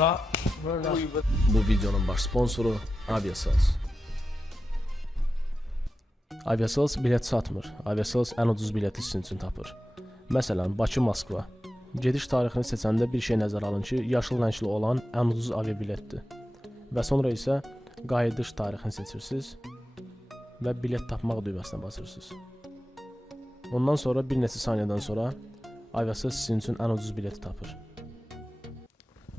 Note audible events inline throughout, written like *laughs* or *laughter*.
olsa böyle Bu videonun baş sponsoru Aviasales. Aviasales bilet satmır. Aviasales ən ucuz bileti sizin üçün tapır. Məsələn, Bakı-Moskva. Gediş tarixini seçəndə bir şey nəzərə alın ki, yaşıl rəngli olan ən ucuz aviabiletdir. Və sonra isə qayıdış tarixini seçirsiniz və bilet tapmaq düyməsinə basırsınız. Ondan sonra bir neçə saniyədən sonra Aviasales sizin üçün ən ucuz bileti tapır.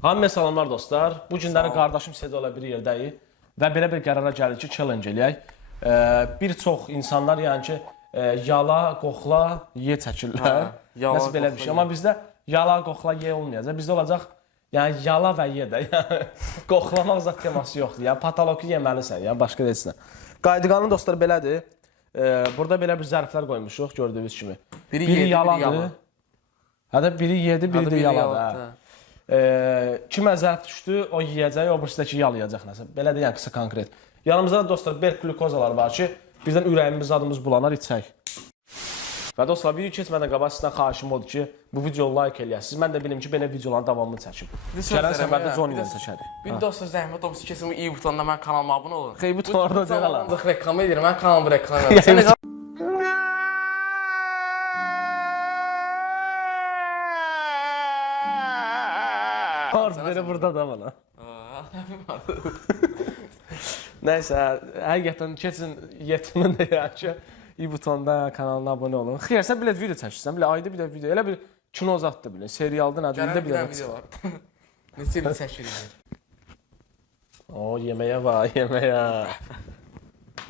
Hamıya salamlar dostlar. Bu günləri qardaşım Sedola bir yerdəyik və belə bir qərara gəldik ki, challenge eləyək. Ee, bir çox insanlar yəni ki, e, yala, qoxla, ye çəkirlər. Hə, yala, Nəsə belə bir şey. Amma bizdə yala, qoxla, ye olmayacaq. Bizdə olacaq yəni yala və ye də. *laughs* Yəni qoxlamaq zət teması yoxdur. Yəni patoloqi yeməlisən, yəni başqa heç nə. Qaydıqanın dostlar belədir. Ee, burada belə bir zərflər qoymuşuq gördüyünüz kimi. Biri, Biri yedi, yaladır. biri yala. Hədə biri yedi, biri Hadi də biri yaladır. yaladı, hə. Hə. Kimə zərf düşdü, o yeyəcək, o birisi yalayacaq nəsə. Belə də yəni qısa konkret. Yanımızda da dostlar berk glukozalar var ki, birdən ürəyimiz, zadımız bulanar, içək. Və dostlar, video keçmədən qabaq sizdən xahişim odur ki, bu videonu like eləyəsiniz. Mən də bilim ki, belə videoların davamını çəkim. Gələn səfərdə hə. Johnny ilə çəkərik. Bir dostlar zəhmət olsun kesin bu iyi butonda mən kanalıma abunə olun. Xeyr, bu torda deyil reklam edirəm, mən kanalımı reklam *laughs* edirəm. Burada da bana. *laughs* Nəysə, həqiqətən keçin yetimin də yəni ki, i butonda kanalına abunə olun. Xeyr, sən bilet video çəkirsən, bilə ayda bir də video, elə bir kino zətdir bilə, serialda nədir, bir dənə video var. Neçə il çəkirik. O yeməyə var, yeməyə.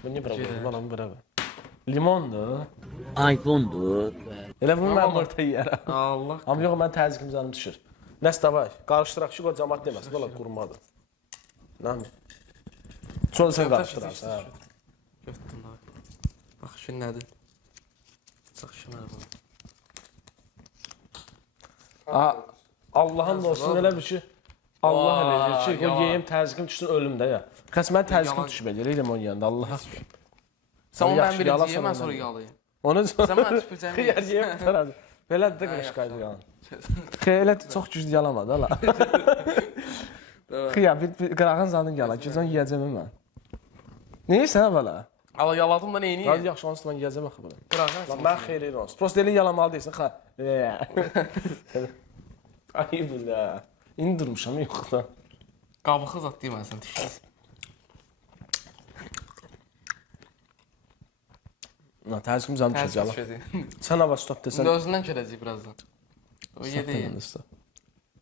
Bu niyə bura Gedə. qoydun? Bana bura ver. Limondur. iPhone'dur. Elə bunu mən burada yeyərəm. Allah. Amma yox, mən təzyiqim canım düşür. Nəsə davay, qarışdıraq ki, qocamat deməsin, valla qurumadır. Nə mi? Sonra sən qarışdırarsan. hə. Götdüm da. Bax şu nədir? Çıxışı nədir? Aa, Allahın olsun elə bir ki, Allah Vay, eləyir ki, o yalan. yeyim təzyiqim düşsün ölüm də ya. Xəs mən təzyiqim Yalan. düşmür, eləyirəm onun yanında Allah. Sən onu Yaxşı, mən birinci sonra mən sonra yalayım. Onu Sən mənə tüpürcəmi *laughs* Xeyr, yeyirsən. yeyim qurtaracaq. Belədir də qışqaydı. Xeyr, elə çox güclü yalamadı hala. Xeyr, bir, bir qırağın zadın yala, gecən yeyəcəm mən. Neysə belə? Ala yaladım da neyini Hadi yaxşı onsuz mən yeyəcəm axı belə. Qırağın Lan mən xeyir eləyirəm. Prosta elin yalamalı deyilsin, xa. *laughs* Ay bilə. İndi durmuşam yoxda. Qabıqı zat deyim mən sən dişsiz. Na, təzyiqim çəkəcək. düşəcək. Sən hava stop desən. İndi özündən gələcək birazdan. O. Stop.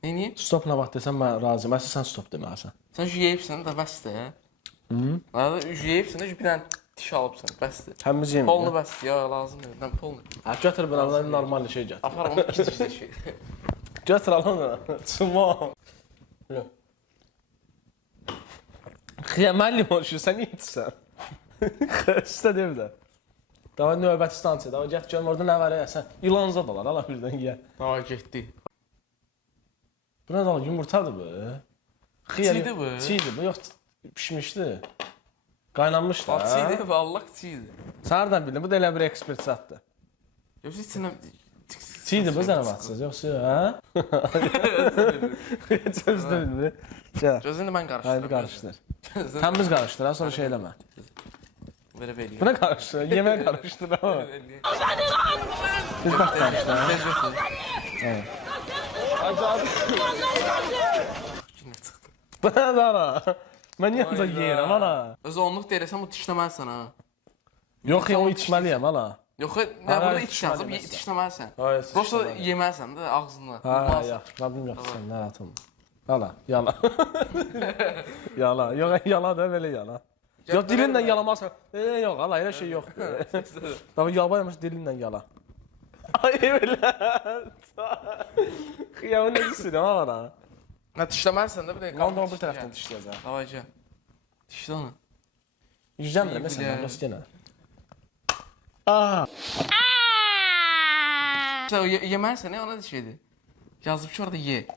Neyini? Stop nə vaxt desən mən razıyam. Əsas sən stop deməlisən. Sən şu yeyibsən də bəsdir. Hı? Arada şu yeyibsən də bir dənə diş alıbsan, bəsdir. Həmiz yemin. Polnu bəs, ya lazım deyil. Mən polnu. Hə, götür buradan normal şey gətir. Apar onu dişli şey. Götür al onu. Çumo. Xiya müəllim oluşur, sən içsən? Xəstə deyil də. Dava növbəti stansiya, dava gəl görüm orada nə var ya, sən ilanza dalar, ala birdən ye. Ay getdi. Bu nə dal yumurtadır bu? Xiya Çiğdi bu. Çiğdi bu, yox pişmişdi. Qaynanmış da. Çiğdi, vallahi çiğdi. Sən hardan bildin? Bu da elə bir ekspert satdı. Yoxsa içindən Çiğdi bu zənə batsız, yoxsa hə? Heç özdə bilmir. Gəl. Gözünü mən Haydi qarışdırıram. qarışdır. Təmiz qarışdır, ha sonra şey eləmə. Belə. Buna qarışdır, yemək qarışdır ha. Biz bax qarışdır. ha. Tez götür. Evet. Nə dara? Mən niyə ancaq yeyirəm ana? Özü onluq deyirsən bu dişləməlisən ha. Yox, ya, onu içməliyəm ala. Yox, nə burada hə, iç yazıb, dişləməlisən. ye- dişləməlisən. Hayır, Prosta dişləməliyəm. yeməlisən də ağzına. Ha, Olmaz. yox, problem yox, sən narahat olma. Yala, yala. *laughs* yala, yox, yala da belə yala. Yox, dilinlə yalamazsan. E, yox, ala, elə şey yoxdur. Tamam, yabaymış dilinlə yala. *laughs* Ay belə. *laughs* Xiyamın necəsidir ana? Nə dişləməlisən də bir də. Lan o bir tərəfdən dişləyəcəm. Davay gəl. Dişlə onu. Yiyəcəm də İyi məsələn, bilə. bəs yenə. Aa, Sən o ye yeməlisən, nə ona. Yazıb ki orada ye.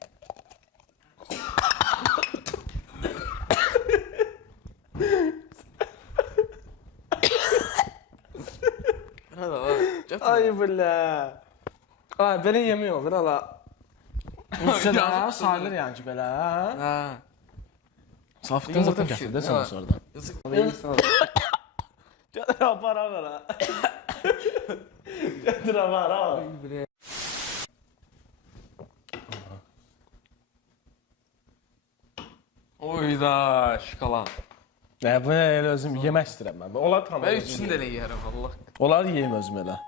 Burada var. Götür. ay belə. Ay, belə yemək olur ala. Üçdə də sayılır yəni ki belə. hə? Yumurta zaten pişir, gətir də ne sən sonradan. Gətir apara vera. Gətir apara. Oyda şokolad. Nə bu elə özüm yemək istəyirəm mən. Onlar tam. Ben üçünü de yerim Allah. Onlar yeyim özüm elə.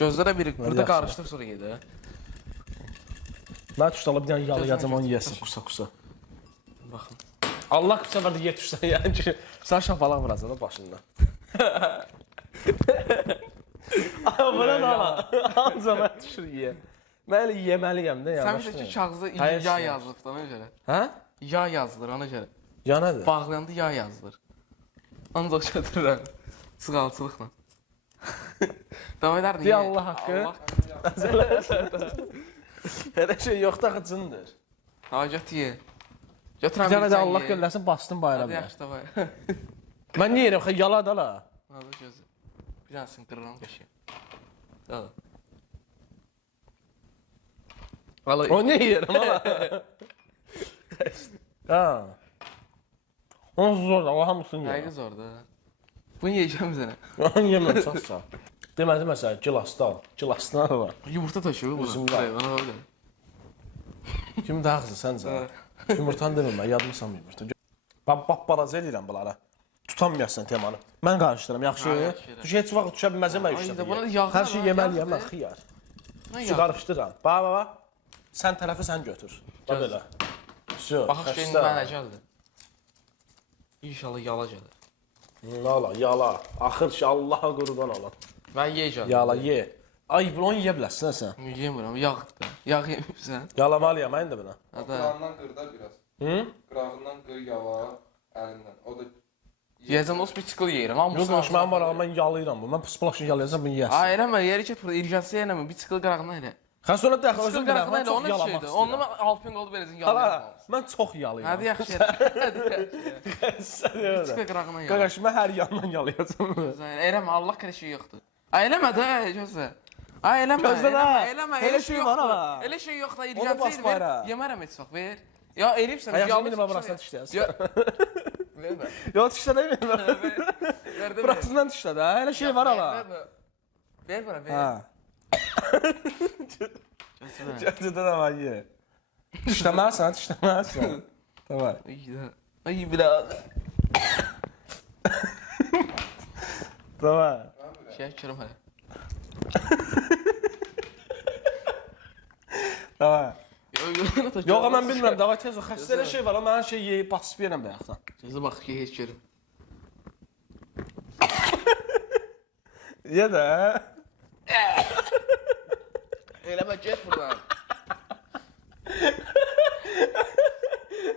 Gözlərə birik, burada yaxşı. qarışdıq sonra gedə. Mən tuşdala bir dənə yalayacam onu yeyəsin kusa kusa. Baxın. Allah bu səfər də yer tuşdan yəni ki, sən şapalaq vurasan da başından. Ay, bura da ala. Anca mən tuşur yeyə. Mən elə yeməliyəm də yəni. Sən ki, kağızda ya yazılıb da ona görə. Hə? Ya yazılır ona görə. Ya nədir? Bağlandı ya yazılır. Ancaq çatırıram. *laughs* Sığalçılıqla. Davam ederdin. Deyə Allah haqqı. Elə şey yoxdur axı cındır. Ha göt ye. Götürəm. Bir dənə də Allah ye. gölləsin bastın bayram. Hadi yaxşı davay. *laughs* Mən niyə yerəm? Yala da la. Hadi gözü. Bir tanesini kırıram kaşı. Al. Vallahi O niyə yerəm ala? *laughs* Ha. Onsuz zor da, o hamısını yerəm. zor da. Bunu yeyəcəm sənə. *laughs* Mən yemirəm çox sağ. Deməli məsələn, gilasdan, gilasdan var. Yumurta taşıyır bu. Üzümdə. Ona bax. Kim daha hızlı səncə? Yumurtanı demə mən, yadmısan yumurta. Bab bab barazə eləyirəm bunlara. Tutamıyorsan temanı. Mən qarışdırıram, yaxşı? Düş heç vaxt düşə bilməzəm mən işdə. Hər şey yeməliyəm mən, xiyar. Su qarışdırıram. Ba ba ba. Sən tərəfi sən götür. Bax belə. Baxış şeyin mənə gəldi. İnşallah yala gəlir. Yala, yala. Axır ki, Allaha qurban olan. Ben yiyeceğim. Yala, ye. Ay, bunu yeyə bilərsən sən. Yiyemiyorum. Yağ da. Yağ yemişsen. Yalamalıyam mən də buna. Hadi. Qırağından qır da biraz. Hı? Qırağından qır yava əlindən. O da olsun bir çıkıl yerim. Ama Yox, yox, mənim marağım, mən yalayıram bu. Mən pısplaşını yalayacam, bunu yeyəsən. Hayır ama yeri ki irgası yerine bir çıkıl kırağına Xə sonra da özüm bilirəm, kırağına mən çox onun yalamaq şeydi. istəyirəm. Onunla ben alpin oldu verirsin Hala, yalayamam. mən çox yalayıram. Hadi yaxşı yer. *laughs* Hadi yaxşı. Sən öyle. Çıkıl kırağına yala. Qaqaş, mən hər yandan yalayacam. Eyleme Allah kreşi yoktu. Eyleme de gözle. Ay eleme, Gözle de. eleme, eleme, Hele elə şey şey var yoxdur. ha. Elə şey yoxdur, Onu basmayır ver, ha. yemərəm heç vaxt, ver. Ya eləyibsən, Ayaq yalnız minimum iki burasına şey- dişləyəsən. Ya- Vermə. Yox, dişlədə vermə. Verdə ver. Burasından dişlədə? Elə şey var ala. Ver bana, ver. Hə. Götürmə. Gətirdə də var ye. Dişləməlisən, dişləməlisən. Tamam. Ay da. Biraz. Tamam. Şey açıram hələ. Tamam. Yox, Yox, mən bilmirəm, davay tez ol. Xəstə elə şey var, amma hər şey yeyib basıb yerəm bayaqdan. Sözə bax ki, heç görüm. Ye də. *laughs* Eləmə get buradan.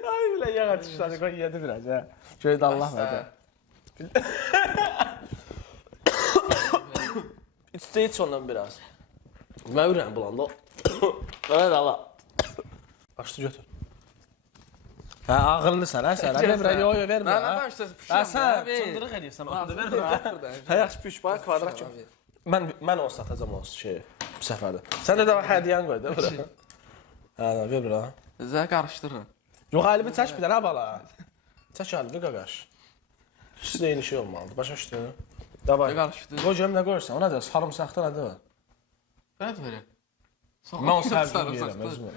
Ay bilə yağa dişlədi, qoy yedi biraz, hə. Göydə Allah verdi. İçdə iç ondan biraz. Mən ürəyim bulanda. Mənə *coughs* də ala. Başlı götür. Hə, ağıllısan, hə sən. Vermə, yo, yo, vermə. Nə, danışdın? Hə, sən çıldırıq edirsən. Ver buradan. Hə, yaxşı piş, bax, kvadrat. Mən mən o satacağam o şeyi bu səfərdə. Sən də də hədiyyən qoy da bura. Hə, da, ver bura. Zə qarışdırın. Yox, əlimi çək bir dənə bala. Çək əlimi qaqaş. Siz eyni şey olmalıdır. Başa düşdün? Davay. Nə qarışdırın? Qoy görüm nə qoyursan. O nədir? Sarımsaqda nədir? Ver verin. Mən o sərcim yeyirəm özüm.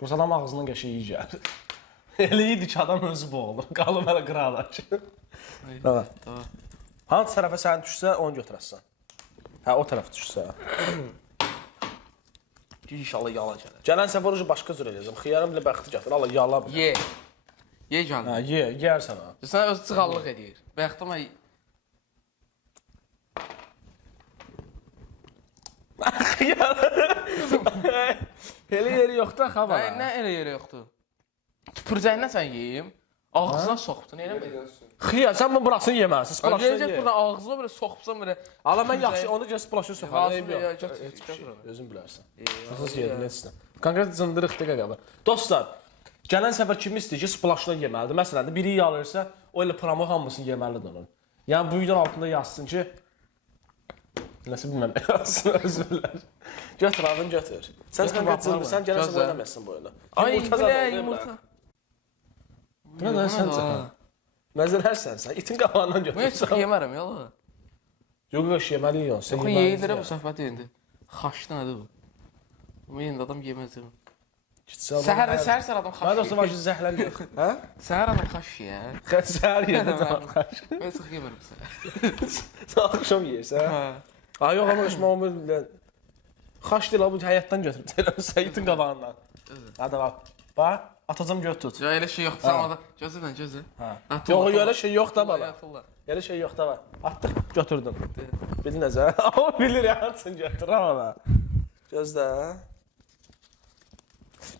Bu adam ağzından qəşəng iyi gəlir. Elə idi ki, adam özü boğulur. Qalım hələ qıraqlar. Davay. Tamam. Hansı tərəfə sən düşsə, onu götürəsən. Hə, o tərəf düşsə. *coughs* İnşallah yala gəlir. Gələn səfər ucu başqa cür eləyəcəm. Xiyarım bilə bəxti gətir. Allah yala. Ye. Ye Hə, gəldi. ye, yeyərsən ha. Sən öz çıxallıq edir. Bəxtəmə *laughs* Elə yeri yoxdur axı Nə, elə yerə yoxdur? Tüpürcəyindən sən yeyim. Ağzına soxdun, elə mi? Xiya, sən bu burasını yeməlisən. Gələcək ye. buradan ağzına belə soxubsan belə. Ala mən yaxşı, onu gəl splaşını soxar. Lazım Eyb ya, yox. götür, Heç bir şey, götür. Özün bilərsən. Ya. yedin etsin. Konkret cındırıqdır qaqaba. Dostlar, gələn səfər kim istəyir ki, splaşını yeməlidir. Məsələn biri yalırsa, o elə promo hamısını yeməlidir onun. Yəni bu videonun altında yazsın ki, Nəsə bilməm. *laughs* Dilərim. Götür adını götür. Sən Götür, bax, cılmısan, bax. gələsən Gözlə. oynamazsın bu oyunu. Ay Yumurta bu zad ne oldu, yumurta? Bu nə sən çıxan? Məzərərsən sən. İtin qabağından Bu heç götür. yemərəm yala. Yox, yox, yeməli yox. Sən Yox yeməlisən. yeyilir bu söhbət indi. Xaşdı nədir bu? Bu indi adam yemez mi? Gitsə, Səhər səhər adam xaş. Mən dostum vacı zəhlər yox. Hə? Səhər adam xaş ya. Xəç səhər yedə tamam. Mən sıx yemərəm səhər. Sən axşam yeyirsən. Hə. Ay yox, amma işmə onu Xaş deyil, bu həyatdan götürüb deyirəm, itin qabağından. Hadi bax. Bax, atacam göt tut. Ya elə şey yoxdur. Sən orada gözlə gözlə. Hə. Yox, elə şey yox da bala. Elə şey yox da var. Atdıq, götürdüm. Bildin necə? Amma *laughs* bilir ya, sən götür amma da. Gözlə.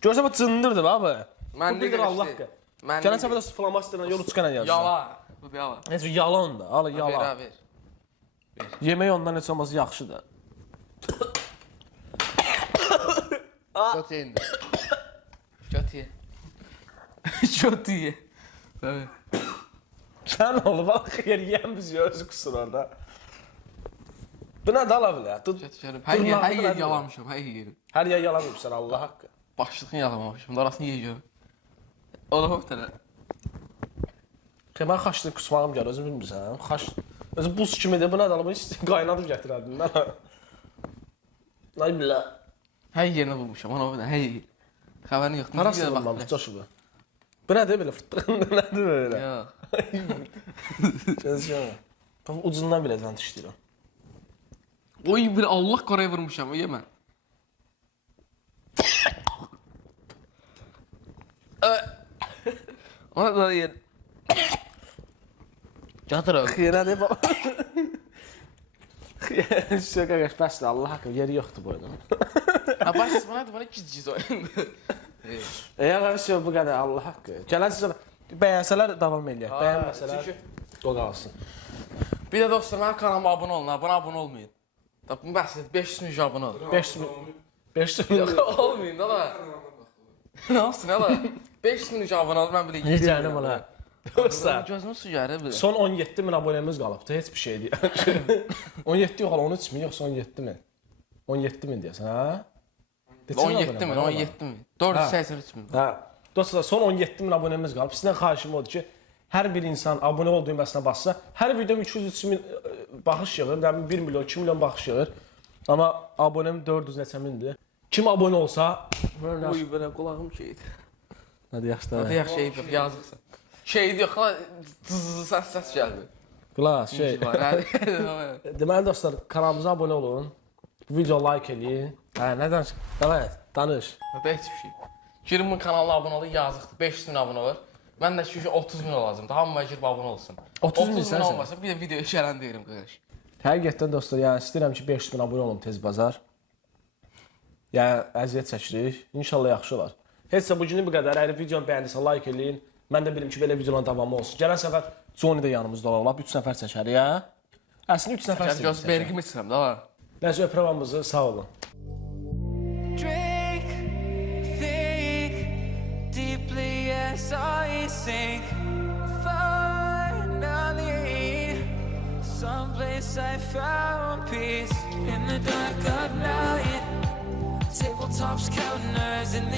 Görsə bu cındırdı baba. Mən bilir Allah. Mən Gələn səfər də flamasterlə yolu çıxana yazdı. Yala. Bu yala. Necə yalan da, ala Ver, yalan. ha, ver. Yemək ondan heç olmaz yaxşıdır. Ye indi. *laughs* Göt ye. Tabii. Sən olub bax yer yeyən biz özü qusur orada. Bu nə dala bilər? Tut. Hər yer, Dırnağını yer hər yer yerim. Hər yer yalan yapsan Allah haqqı. Başlığını yalamamışam, orasını yeyəcəm. Ola hop tənə. Ki mən xaşlı kusmağım gəlir, özün bilmirsən. Xaş özü buz kimidir. Bu nə dala? Bunu *laughs* istəyir qaynadıb gətirərdin. Ay billah. Hər yerini bulmuşam, ona bir hər yer. Xəbərin yoxdur. Harası bulmamış coşubu. Bu nədir belə fırtdığında nədir belə? Yox. Gözləyəm. *laughs* Bax ucundan belə zənt işləyirəm. Oy bir Allah qoraya vurmuşam, yemə. *laughs* Ona da yer. Gətir abi. Xeyrədir baba. Şöyə qardaş bəsdir Allah haqqı yeri yoxdur bu oyunun. Ha baş bana da bana giz-giz oynadı. Eğer her şey bu kadar Allah haqqı. Gələn sizə bəyənsələr davam eləyək. Bəyənməsələr o qalsın. Bir də dostlar mənim kanalıma abunə olun, buna abunə olmayın. Da bu bəhs 500 min abunə olun. 500 min 500 min. Olmayın da yapsın ha da? 500 min abunə olun mən belə Necənim ola. Dostlar, Gözümü su gəlir bir. son 17 min abunemiz qalıbdı. Heç bir şey deyil. 17 yox, hala 13 min yoxsa 17 min. 17 min deyəsən, ha? Neçə 17 abunə min, var, 17 min. 483 min. Hə. Dostlar, son 17 min abunemiz qalıb. Sizdən xahişim odur ki, hər bir insan abunə ol düyməsinə bassa, hər videom 200-300 min baxış yığır, bilim 1 milyon, 2 milyon baxış yığır. Amma abonem 400 neçə mindir. Kim abunə olsa, Uy belə qulağım şeydi. Hadi yaxşı Hadi yaxşı eyib yox, yazıqsan. Şeydi yox, səs səs gəldi. Qulaq, şey. hə. Deməli dostlar, kanalımıza abunə olun. Video like eləyin. Hə, nə danış? Davay, danış. Hadi heç bir şey. Girin bu kanala abunə olun, yazıqdır. 500 min abunə var. Mən də ki 30 min lazımdır. Hamı girib abunə olsun. 30 min 30 min sənsən. olmasa bir də video işlən deyirəm qardaş. Həqiqətən dostlar, yəni istəyirəm ki 500 min abunə olum tez bazar. Yəni əziyyət çəkirik. İnşallah yaxşı olar. Heçsə bu günü bu qədər. Əgər videonu bəyəndisə like eləyin. Mən də bilim ki belə videoların davamı olsun. Gələn səfər Johnny də yanımızda olar. 3 nəfər çəkərik, hə? Əslində 3 nəfər Gəl göz çəkərik. bergimi içirəm Nəsə öpürəm sağ olun. drink, think deeply as I sink. Someplace I found peace in the dark of night. Tabletops, counters in the